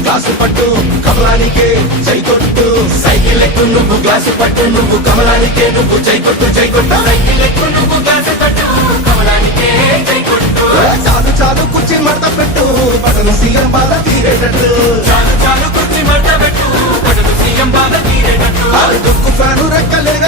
glass పట్టు కమలానికే జై కొట్టు సైకిల్ ఎక్కు నువ్వు గ్లాసు పట్టు నువ్వు కమలానికే నువ్వు జై కొట్టు జై కొట్టు సైకిల్ ఎక్కు నువ్వు గ్లాసు పట్టు కమలానికే జై కొట్టు చాలు చాలు కుర్చీ మడత పెట్టు బటను సీఎం బాధ తీరేటట్టు చాలు చాలు కుర్చీ మడత పెట్టు బటను సీఎం బాధ తీరేటట్టు దుక్కు ఫ్యాను రెక్కలేగా